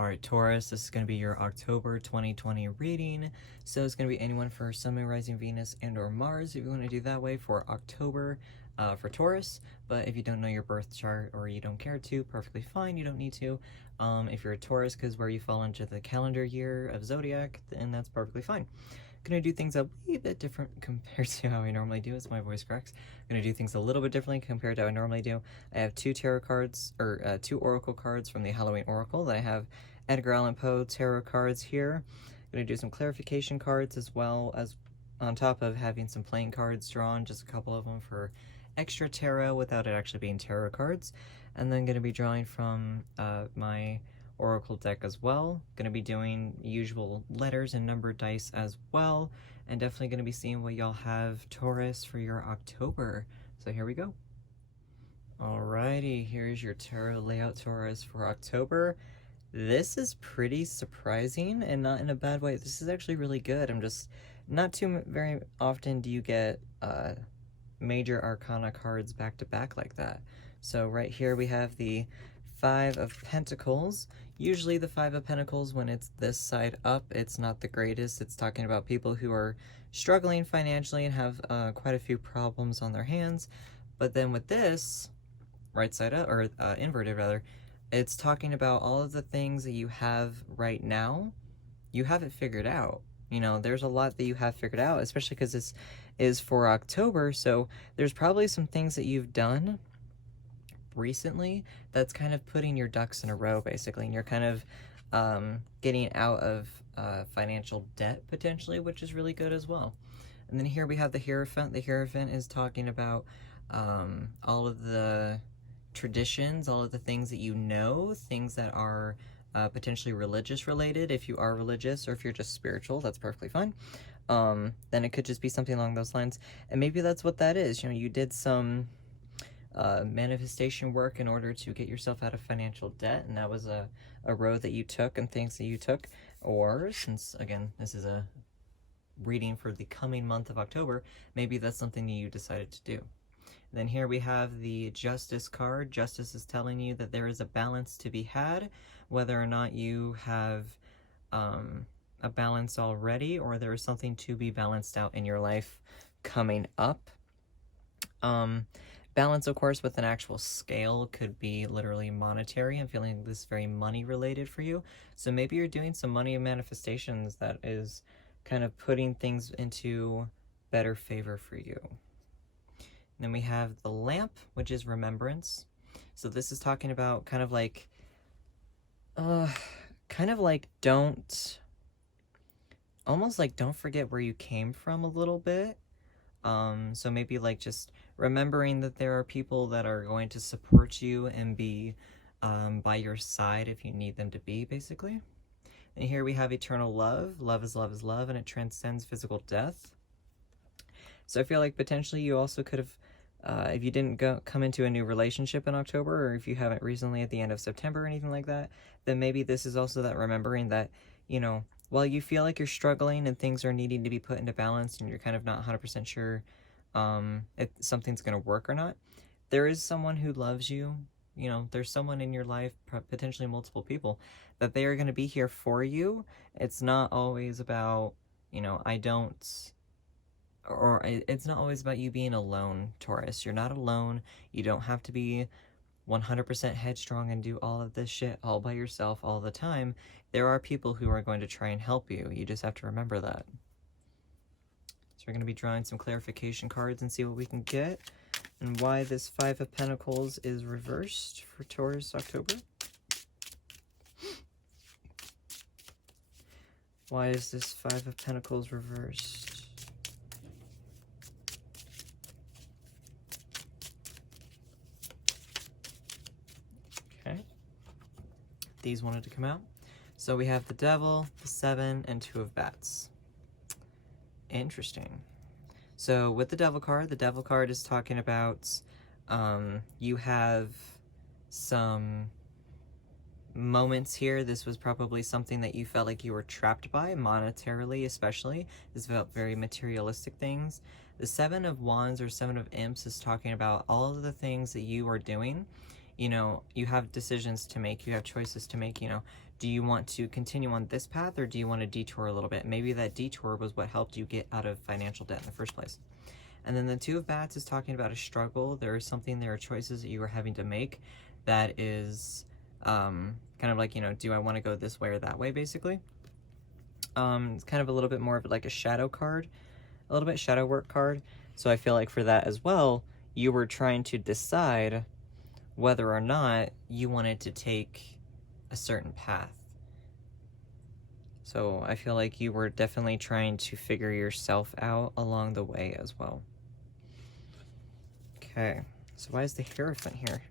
Alright, Taurus, this is going to be your October 2020 reading. So it's going to be anyone for Sun, Moon, Rising, Venus, and or Mars if you want to do that way for October for Taurus. But if you don't know your birth chart or you don't care to, perfectly fine, you don't need to. If you're a Taurus, because where you fall into the calendar year of Zodiac, then that's perfectly fine. Gonna do things a wee bit different compared to how I normally do as my voice cracks. Gonna do things a little bit differently compared to how I normally do. I have two tarot cards, or two oracle cards from the Halloween Oracle. Then I have Edgar Allan Poe tarot cards here. Gonna do some clarification cards as well, as on top of having some plain cards drawn, just a couple of them for extra tarot without it actually being tarot cards. And then gonna be drawing from my oracle deck as well. Gonna be doing usual letters and numbered dice as well, and definitely gonna be seeing what y'all have, Taurus, for your October. So here we go. Alrighty, here's your tarot layout, Taurus, for October. This is pretty surprising and not in a bad way. This is actually really good. I'm just not too very often do you get major arcana cards back to back like that. So right here we have the Five of Pentacles. Usually the Five of Pentacles, when it's this side up, it's not the greatest. It's talking about people who are struggling financially and have quite a few problems on their hands. But then with this, right side up, or inverted rather, it's talking about all of the things that you have right now. You have it figured out. You know, there's a lot that you have figured out, especially because this is for October. So there's probably some things that you've done recently that's kind of putting your ducks in a row, basically, and you're kind of getting out of financial debt potentially, which is really good as well. And then here we have the Hierophant. The Hierophant is talking about all of the traditions, all of the things that you know, things that are potentially religious related. If you are religious, or if you're just spiritual, that's perfectly fine. Then it could just be something along those lines, and maybe that's what that is. You know, you did some manifestation work in order to get yourself out of financial debt, and that was a road that you took and things that you took. Or, since again this is a reading for the coming month of October, maybe that's something that you decided to do. Then here we have the Justice card. Justice is telling you that there is a balance to be had, whether or not you have a balance already, or there is something to be balanced out in your life coming up. Balance, of course, with an actual scale could be literally monetary. I'm feeling this very money related for you. So maybe you're doing some money manifestations that is kind of putting things into better favor for you. And then we have the Lamp, which is remembrance. So this is talking about kind of like almost like don't forget where you came from a little bit. So maybe like just remembering that there are people that are going to support you and be by your side if you need them to be, basically. And here we have eternal love. Love is love is love, and it transcends physical death. So I feel like potentially you also could have, if you didn't come into a new relationship in October, or if you haven't recently at the end of September or anything like that, then maybe this is also that remembering that, you know, while you feel like you're struggling and things are needing to be put into balance and you're kind of not 100% sure if something's going to work or not, there is someone who loves you. You know, there's someone in your life, potentially multiple people, that they are going to be here for you. It's not always about, you know, it's not always about you being alone, Taurus. You're not alone. You don't have to be 100% headstrong and do all of this shit all by yourself all the time. There are people who are going to try and help you. You just have to remember that. So we're going to be drawing some clarification cards and see what we can get, and why this Five of Pentacles is reversed for Taurus October. Why is this Five of Pentacles reversed? Okay. These wanted to come out. So we have the Devil, the Seven, and Two of Bats. Interesting. So with the Devil card is talking about you have some moments here. This was probably something that you felt like you were trapped by, monetarily especially. This felt very materialistic things. The Seven of Wands or Seven of Imps is talking about all of the things that you are doing. you know, you have decisions to make, you have choices to make, you know. Do you want to continue on this path, or do you want to detour a little bit? Maybe that detour was what helped you get out of financial debt in the first place. And then the Two of Bats is talking about a struggle. There is something, there are choices that you are having to make that is kind of like, you know, do I want to go this way or that way, basically. It's kind of a little bit more of like a shadow card, a little bit shadow work card. So I feel like for that as well, you were trying to decide whether or not you wanted to take a certain path. So I feel like you were definitely trying to figure yourself out along the way as well. Okay, so why is the Hierophant here?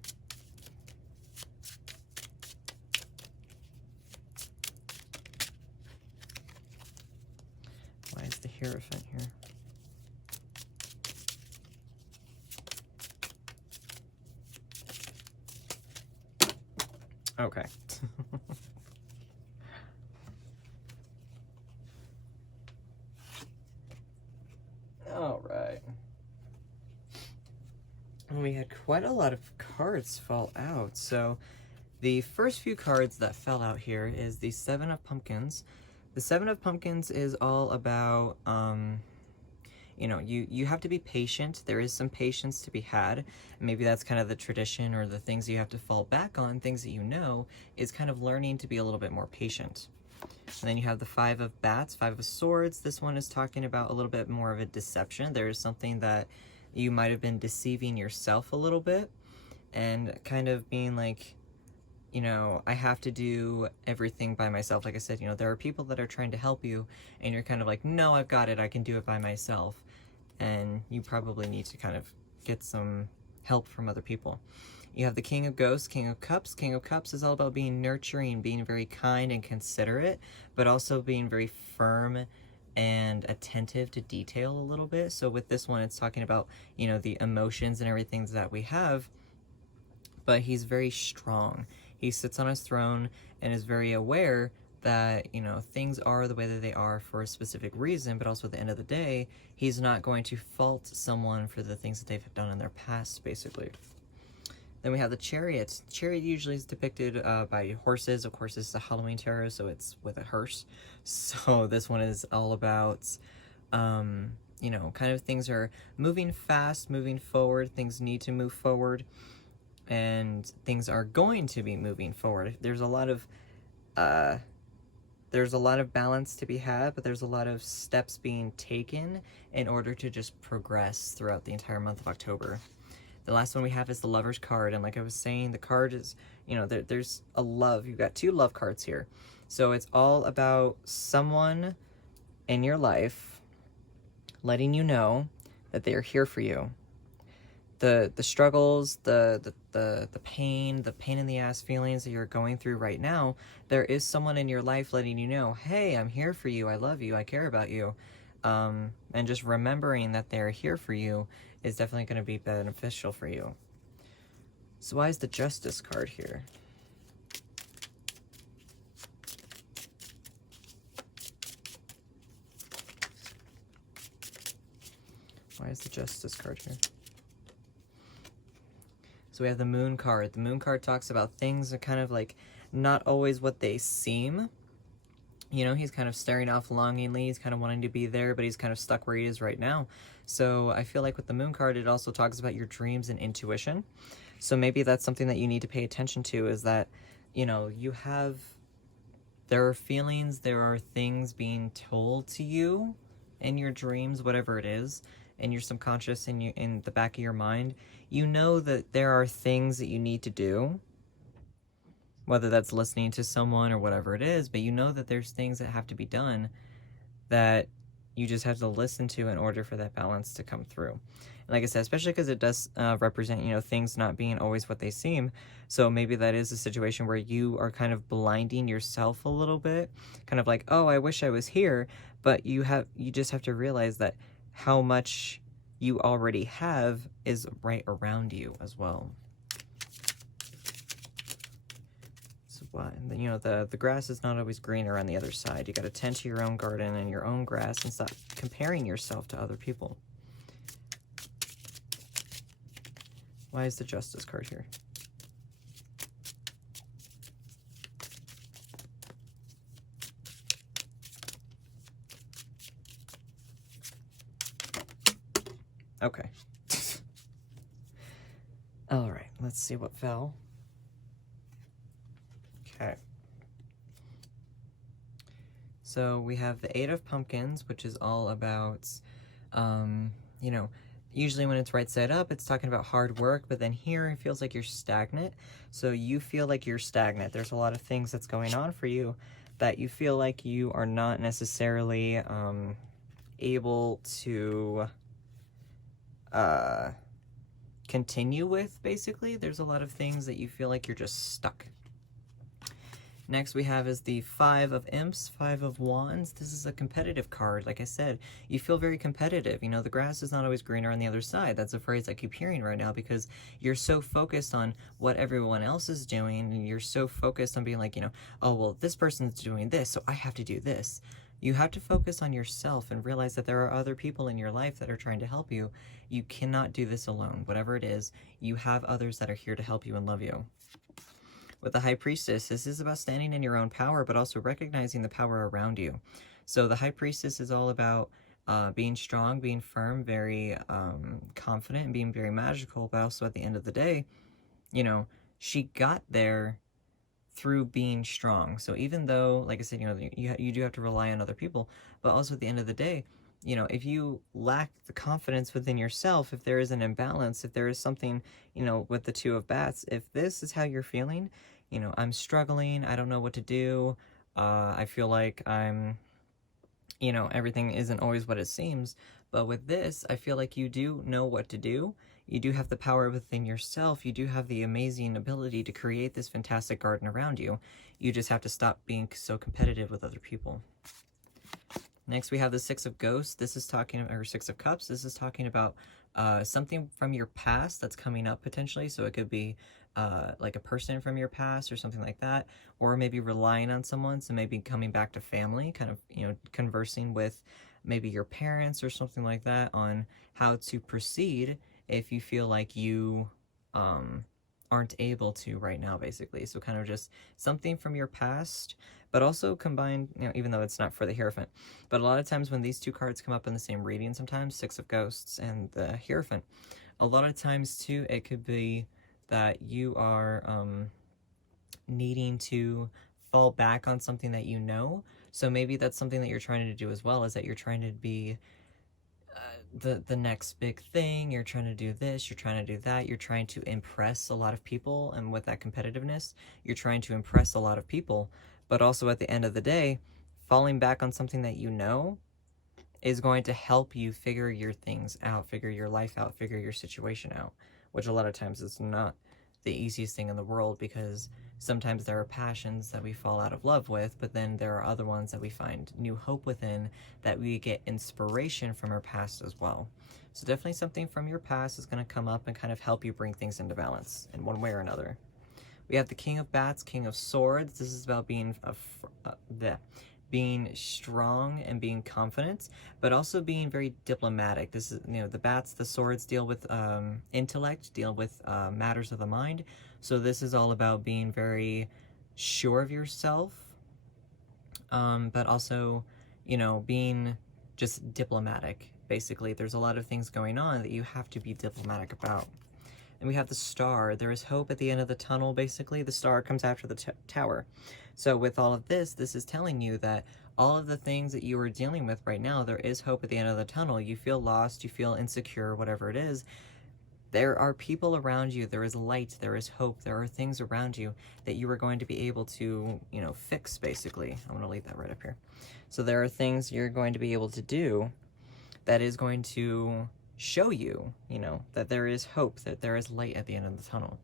Why is the Hierophant here? Okay. All right. We had quite a lot of cards fall out. So the first few cards that fell out here is the Seven of Pumpkins. The Seven of Pumpkins is all about, you know, you have to be patient. There is some patience to be had. Maybe that's kind of the tradition, or the things you have to fall back on, things that you know, is kind of learning to be a little bit more patient. And then you have the Five of Bats, Five of Swords. This one is talking about a little bit more of a deception. There is something that you might have been deceiving yourself a little bit, and kind of being like, you know, I have to do everything by myself. Like I said, you know, there are people that are trying to help you, and you're kind of like, no, I've got it. I can do it by myself. And you probably need to kind of get some help from other people. You have the King of Ghosts, King of Cups. King of Cups is all about being nurturing, being very kind and considerate, but also being very firm and attentive to detail a little bit. So with this one, it's talking about, you know, the emotions and everything that we have, but he's very strong. He sits on his throne and is very aware that, you know, things are the way that they are for a specific reason, but also at the end of the day, he's not going to fault someone for the things that they've done in their past, basically. Then we have the Chariot. Chariot usually is depicted by horses. Of course, this is a Halloween tarot, so it's with a hearse. So this one is all about, you know, kind of things are moving fast, moving forward. Things need to move forward, and things are going to be moving forward. There's a lot of balance to be had, but there's a lot of steps being taken in order to just progress throughout the entire month of October. The last one we have is the Lover's card, and like I was saying, the card is, you know, there's a love. You've got two love cards here. So it's all about someone in your life letting you know that they are here for you. The struggles, the pain, the pain in the ass feelings that you're going through right now, there is someone in your life letting you know, hey, I'm here for you, I love you, I care about you. And just remembering that they're here for you is definitely going to be beneficial for you. So why is the Justice card here? Why is the Justice card here? So we have the Moon card. The Moon card talks about things are kind of like not always what they seem. You know, he's kind of staring off longingly, he's kind of wanting to be there, but he's kind of stuck where he is right now. So I feel like with the Moon card, it also talks about your dreams and intuition. So maybe that's something that you need to pay attention to, is that, you know, there are feelings, there are things being told to you in your dreams, whatever it is, in your subconscious, in the back of your mind. You know that there are things that you need to do, whether that's listening to someone or whatever it is, but you know that there's things that have to be done that you just have to listen to in order for that balance to come through. And like I said, especially because it does represent, you know, things not being always what they seem. So maybe that is a situation where you are kind of blinding yourself a little bit, kind of like, oh, I wish I was here, but you just have to realize that how much you already have is right around you as well. Why, you know, the grass is not always greener on the other side. You got to tend to your own garden and your own grass and stop comparing yourself to other people. Why is the Justice card here? Okay. All right, let's see what fell. Okay. So we have the Eight of Pumpkins, which is all about, you know, usually when it's right side up, it's talking about hard work, but then here it feels like you're stagnant. So you feel like you're stagnant. There's a lot of things that's going on for you that you feel like you are not necessarily able to continue with, basically. There's a lot of things that you feel like you're just stuck. Next we have is the Five of Imps, Five of Wands. This is a competitive card. Like I said, you feel very competitive. You know, the grass is not always greener on the other side. That's a phrase I keep hearing right now because you're so focused on what everyone else is doing, and you're so focused on being like, you know, oh, well, this person's doing this, so I have to do this. You have to focus on yourself and realize that there are other people in your life that are trying to help you. You cannot do this alone. Whatever it is, you have others that are here to help you and love you. With the High Priestess, this is about standing in your own power, but also recognizing the power around you. So the High Priestess is all about being strong, being firm, very confident, and being very magical, but also at the end of the day, you know, she got there through being strong. So even though, like I said, you know, you do have to rely on other people, but also at the end of the day, you know, if you lack the confidence within yourself, if there is an imbalance, if there is something, you know, with the Two of Bats, if this is how you're feeling, you know, I'm struggling, I don't know what to do, I feel like I'm, you know, everything isn't always what it seems, but with this, I feel like you do know what to do. You do have the power within yourself. You do have the amazing ability to create this fantastic garden around you. You just have to stop being so competitive with other people. Next, we have the Six of Ghosts. This is talking, or Six of Cups. This is talking about something from your past that's coming up potentially. So it could be like a person from your past or something like that, or maybe relying on someone. So maybe coming back to family, kind of, you know, conversing with maybe your parents or something like that on how to proceed if you feel like you aren't able to right now, basically. So kind of just something from your past, but also combined, you know, even though it's not for the Hierophant. But a lot of times when these two cards come up in the same reading, sometimes Six of Ghosts and the Hierophant, a lot of times too, it could be that you are needing to fall back on something that you know. So maybe that's something that you're trying to do as well, is that you're trying to be the next big thing. You're trying to do this, you're trying to do that, you're trying to impress a lot of people, and with that competitiveness, you're trying to impress a lot of people, but also at the end of the day, falling back on something that you know is going to help you figure your things out, figure your life out, figure your situation out, which a lot of times is not the easiest thing in the world, because sometimes there are passions that we fall out of love with, but then there are other ones that we find new hope within, that we get inspiration from our past as well. So definitely something from your past is going to come up and kind of help you bring things into balance in one way or another. We have the King of Bats, King of Swords. This is about being being strong and being confident, but also being very diplomatic. This is, you know, the bats, the swords deal with intellect, deal with matters of the mind. So this is all about being very sure of yourself, but also, you know, being just diplomatic. Basically, there's a lot of things going on that you have to be diplomatic about. And we have the Star. There is hope at the end of the tunnel, basically. The Star comes after the Tower. So with all of this, this is telling you that all of the things that you are dealing with right now, there is hope at the end of the tunnel. You feel lost, you feel insecure, whatever it is. There are people around you, there is light, there is hope, there are things around you that you are going to be able to, you know, fix, basically. I'm going to leave that right up here. So there are things you're going to be able to do that is going to show you, you know, that there is hope, that there is light at the end of the tunnel.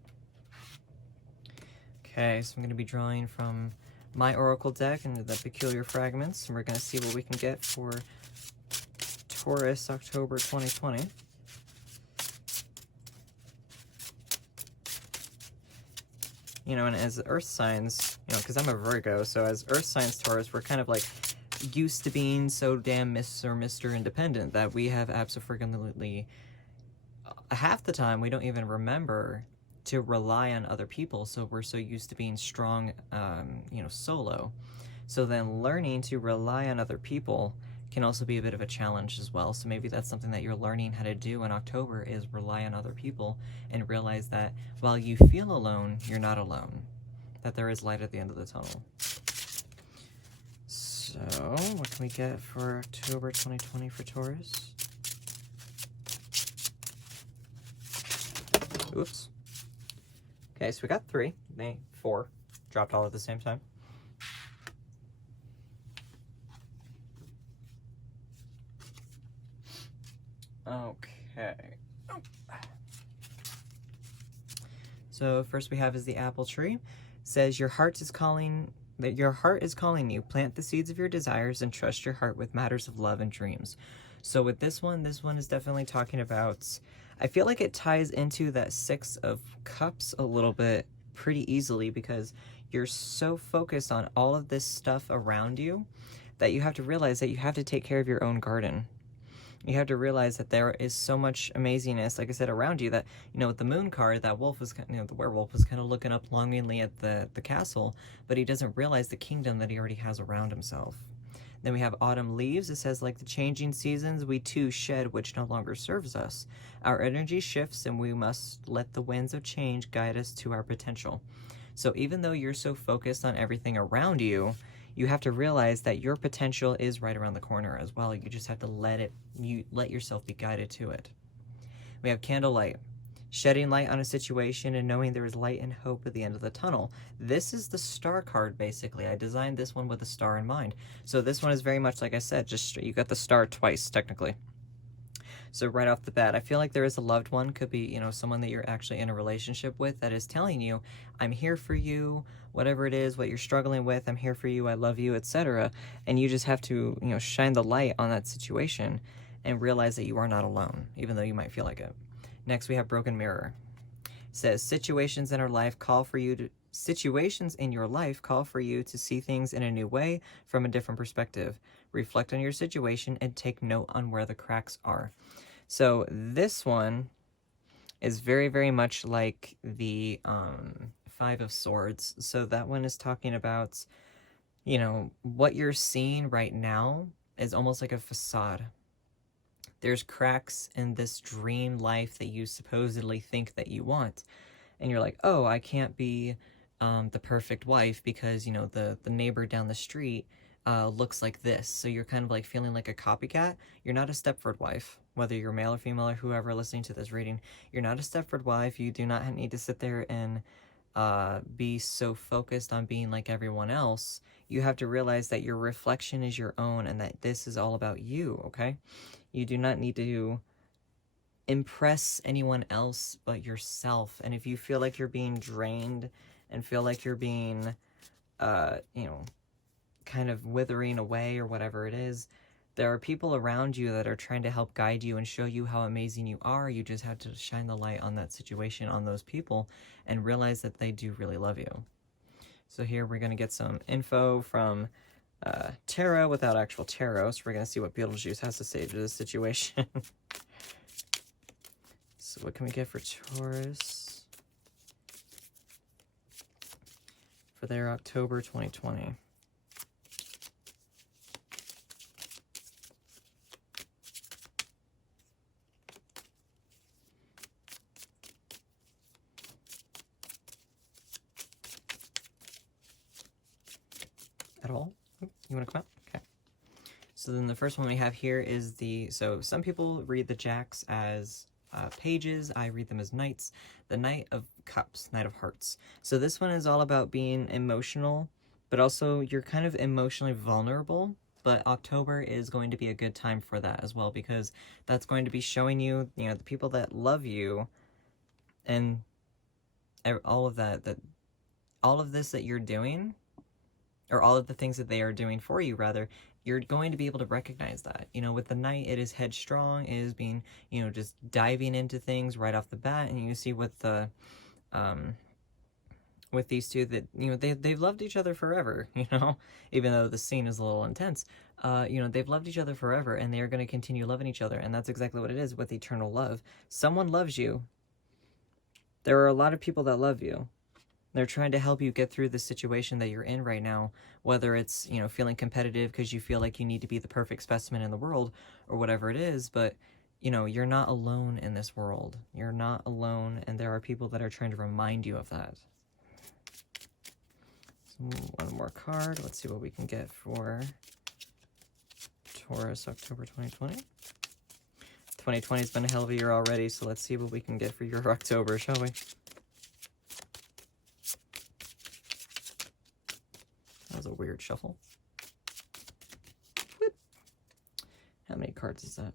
Okay, so I'm going to be drawing from my Oracle deck into the Peculiar Fragments, and we're going to see what we can get for Taurus, October 2020. You know, and as Earth signs, you know, because I'm a Virgo, so as Earth signs Taurus, we're kind of like used to being so damn Mr. Independent that we have absolutely, half the time, we don't even remember to rely on other people, so we're so used to being strong, you know, solo. So then learning to rely on other people can also be a bit of a challenge as well. So maybe that's something that you're learning how to do in October, is rely on other people and realize that while you feel alone, you're not alone, that there is light at the end of the tunnel. So what can we get for October 2020 for Taurus? Oops. Okay, so we got 3, 4, dropped all at the same time. Okay. Oh. So first we have is the apple tree. It says your heart is calling you. Plant the seeds of your desires and trust your heart with matters of love and dreams. So with this one is definitely talking about, I feel like it ties into that 6 of Cups a little bit pretty easily, because you're so focused on all of this stuff around you that you have to realize that you have to take care of your own garden. You have to realize that there is so much amazingness, like I said, around you, that, you know, with the moon card, that wolf is, you know, the werewolf was kind of looking up longingly at the castle, but he doesn't realize the kingdom that he already has around himself. Then we have autumn leaves. It says, like the changing seasons, we too shed which no longer serves us. Our energy shifts and we must let the winds of change guide us to our potential. So even though you're so focused on everything around you, you have to realize that your potential is right around the corner as well. You just have to let yourself be guided to it. We have candlelight. Shedding light on a situation and knowing there is light and hope at the end of the tunnel. This is the star card, basically. I designed this one with a star in mind. So this one is very much, like I said, just you got the star twice, technically. So right off the bat, I feel like there is a loved one, could be, you know, someone that you're actually in a relationship with, that is telling you, I'm here for you, whatever it is, what you're struggling with, I'm here for you, I love you, etc. And you just have to, you know, shine the light on that situation and realize that you are not alone, even though you might feel like it. Next, we have broken mirror. It says, situations in your life call for you to see things in a new way, from a different perspective. Reflect on your situation and take note on where the cracks are. So this one is very, very much like the 5 of Swords. So that one is talking about, you know, what you're seeing right now is almost like a facade. There's cracks in this dream life that you supposedly think that you want. And you're like, oh, I can't be the perfect wife because, you know, the neighbor down the street looks like this. So you're kind of like feeling like a copycat. You're not a Stepford wife, whether you're male or female or whoever listening to this reading. You're not a Stepford wife. You do not need to sit there and be so focused on being like everyone else. You have to realize that your reflection is your own and that this is all about you, okay? You do not need to impress anyone else but yourself. And if you feel like you're being drained and feel like you're being, you know, kind of withering away or whatever it is, there are people around you that are trying to help guide you and show you how amazing you are. You just have to shine the light on that situation, on those people, and realize that they do really love you. So here we're going to get some info from tarot without actual tarot. So we're going to see what Beetlejuice has to say to this situation. So what can we get for Taurus for their October 2020? At all? You want to come out? Okay. So then the first one we have here is so some people read the jacks as pages. I read them as knights. The Knight of Cups, Knight of Hearts. So this one is all about being emotional, but also you're kind of emotionally vulnerable. But October is going to be a good time for that as well, because that's going to be showing you, you know, the people that love you and all of all of this that you're doing, or all of the things that they are doing for you, rather, you're going to be able to recognize that. You know, with the Knight, it is headstrong, it is being, you know, just diving into things right off the bat. And you see with the, with these two that, you know, they've loved each other forever, you know, even though the scene is a little intense. You know, they've loved each other forever and they are going to continue loving each other. And that's exactly what it is with eternal love. Someone loves you. There are a lot of people that love you. They're trying to help you get through the situation that you're in right now, whether it's, you know, feeling competitive because you feel like you need to be the perfect specimen in the world or whatever it is. But, you know, you're not alone in this world. You're not alone, and there are people that are trying to remind you of that. So one more card. Let's see what we can get for Taurus, October 2020. 2020 has been a hell of a year already, so let's see what we can get for your October, shall we? That was a weird shuffle. Whoop. How many cards is that?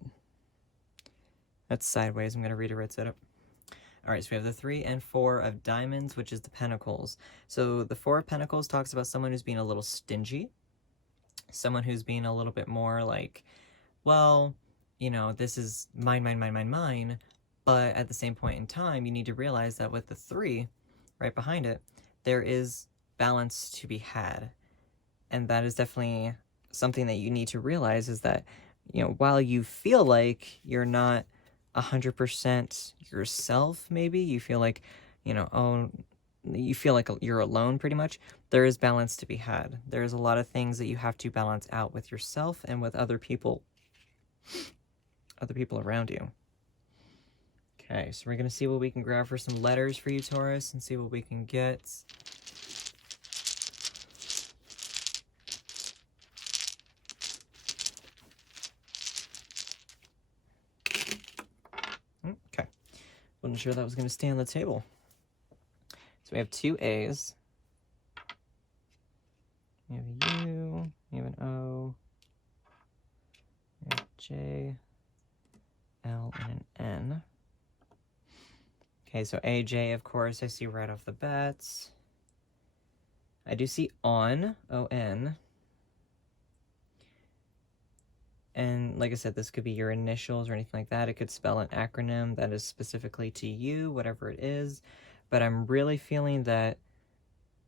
That's sideways. I'm going to read it right side up. All right, so we have the 3 and 4 of diamonds, which is the pentacles. So the 4 of pentacles talks about someone who's being a little stingy. Someone who's being a little bit more like, well, you know, this is mine, mine, mine, mine, mine. But at the same point in time, you need to realize that with the 3 right behind it, there is balance to be had. And that is definitely something that you need to realize, is that, you know, while you feel like you're not 100% yourself, maybe you feel like, you know, oh, you feel like you're alone pretty much, there is balance to be had. There's a lot of things that you have to balance out with yourself and with other people around you. Okay, so we're going to see what we can grab for some letters for you, Taurus, and see what we can get. Okay, wasn't sure that was going to stay on the table. So we have 2 A's. We have a U, we have an O, we have a J, L, and an N. Okay, so AJ, of course, I see right off the bat. I do see on, O-N. And like I said, this could be your initials or anything like that. It could spell an acronym that is specifically to you, whatever it is. But I'm really feeling that,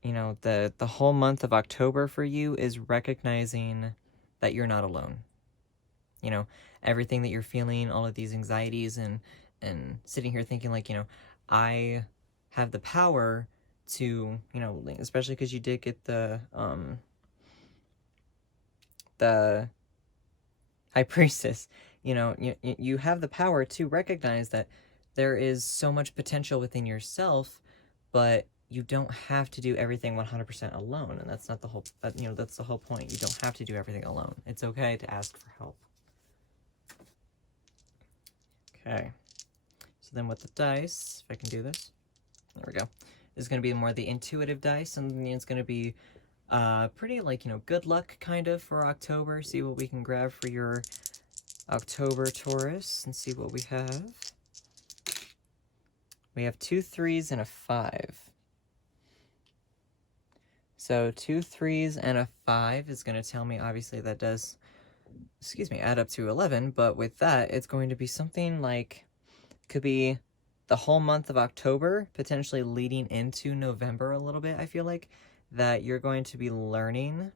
you know, the whole month of October for you is recognizing that you're not alone. You know, everything that you're feeling, all of these anxieties, and sitting here thinking like, you know, I have the power to, you know, especially because you did get the High Priestess, you know, you have the power to recognize that there is so much potential within yourself, but you don't have to do everything 100% alone. And that's not the whole, you know, that's the whole point. You don't have to do everything alone. It's okay to ask for help. Okay. So then with the dice, if I can do this, there we go. This is going to be more the intuitive dice, and it's going to be pretty, like, you know, good luck kind of for October. See what we can grab for your October, Taurus, and see what we have. We have 2 3s and a 5. So 2 3s and a 5 is going to tell me, obviously, that does, excuse me, add up to 11. But with that, it's going to be something like, could be the whole month of October, potentially leading into November a little bit, I feel like, that you're going to be learning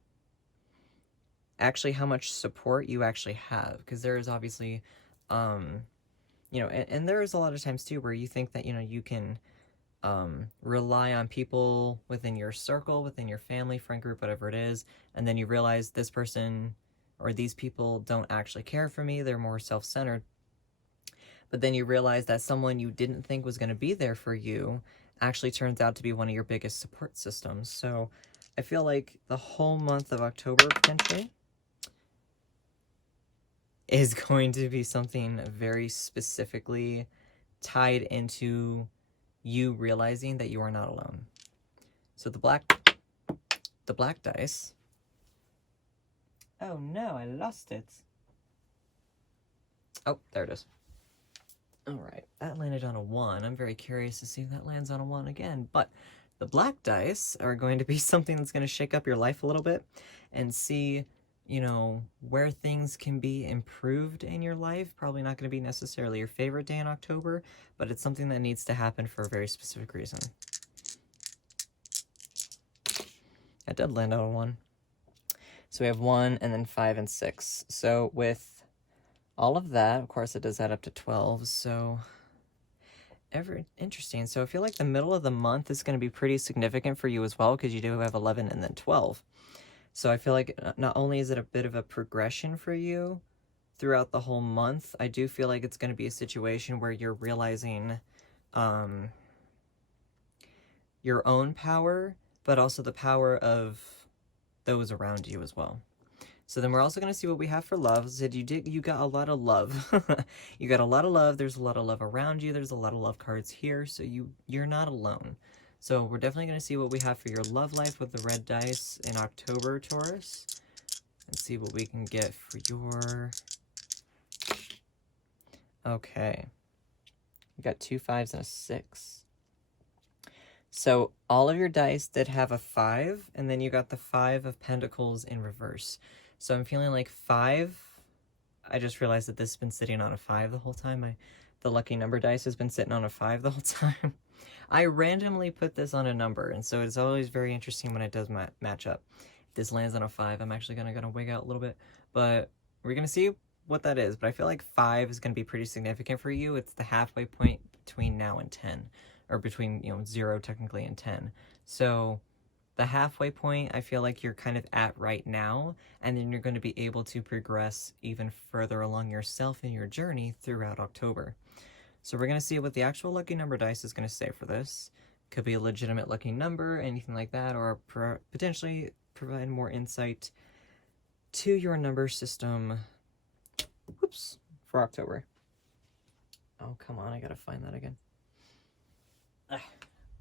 actually how much support you actually have. Because there is obviously, you know, and there is a lot of times too where you think that, you know, you can rely on people within your circle, within your family, friend group, whatever it is, and then you realize this person or these people don't actually care for me, they're more self-centered. But then you realize that someone you didn't think was going to be there for you actually turns out to be one of your biggest support systems. So I feel like the whole month of October potentially is going to be something very specifically tied into you realizing that you are not alone. So the black dice. Oh no, I lost it. Oh, there it is. All right, that landed on a 1. I'm very curious to see if that lands on a 1 again. But the black dice are going to be something that's going to shake up your life a little bit and see, you know, where things can be improved in your life. Probably not going to be necessarily your favorite day in October, but it's something that needs to happen for a very specific reason. I did land on a 1. So we have 1 and then 5 and 6. So with all of that, of course, it does add up to 12. So Interesting. So I feel like the middle of the month is going to be pretty significant for you as well, because you do have 11 and then 12. So I feel like not only is it a bit of a progression for you throughout the whole month, I do feel like it's going to be a situation where you're realizing um, your own power, but also the power of those around you as well. So then we're also going to see what we have for love. Said you got a lot of love. You got a lot of love. There's a lot of love around you. There's a lot of love cards here. So you're not alone. So we're definitely going to see what we have for your love life with the red dice in October, Taurus. And see what we can get for your... Okay. We got 2 5s and a 6. So all of your dice did have a 5, and then you got the 5 of Pentacles in reverse. So I'm feeling like 5. I just realized that this has been sitting on a 5 the whole time. The lucky number dice has been sitting on a 5 the whole time. I randomly put this on a number, and so it's always very interesting when it does match up. If this lands on a 5, I'm actually gonna wig out a little bit, but we're gonna see what that is. But I feel like 5 is gonna be pretty significant for you. It's the halfway point between now and 10, or between 0 technically and 10. So the halfway point, I feel like you're kind of at right now, and then you're going to be able to progress even further along yourself in your journey throughout October. So we're going to see what the actual lucky number dice is going to say for this. Could be a legitimate lucky number, anything like that, or potentially provide more insight to your number system. Whoops, for October. Oh, come on, I gotta find that again. I've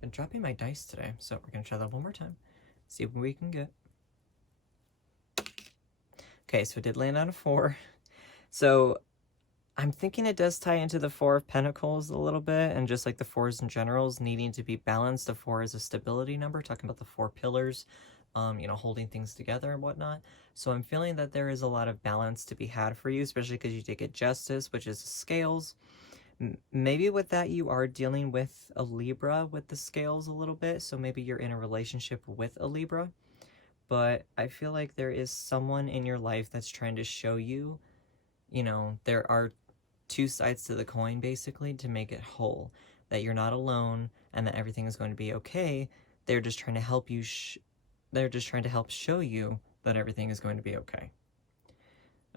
been dropping my dice today, so we're gonna try that one more time. See what we can get. Okay, so it did land on a 4. So I'm thinking it does tie into the 4 of Pentacles a little bit, and just like the 4s in general is needing to be balanced. The 4 is a stability number, talking about the 4 pillars, holding things together and whatnot. So I'm feeling that there is a lot of balance to be had for you, especially because you did get Justice, which is scales. Maybe with that you are dealing with a Libra with the scales a little bit, so maybe you're in a relationship with a Libra. But I feel like there is someone in your life that's trying to show you, there are 2 sides to the coin, basically, to make it whole. That you're not alone, and that everything is going to be okay. They're just trying to help you, they're just trying to help show you that everything is going to be okay.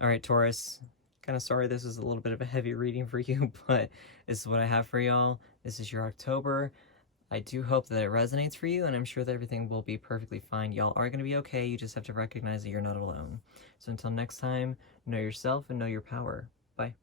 Alright, Taurus. Kind of sorry this is a little bit of a heavy reading for you, but this is what I have for y'all. This is your October. I do hope that it resonates for you, and I'm sure that everything will be perfectly fine. Y'all are going to be okay. You just have to recognize that you're not alone. So until next time, know yourself and know your power. Bye.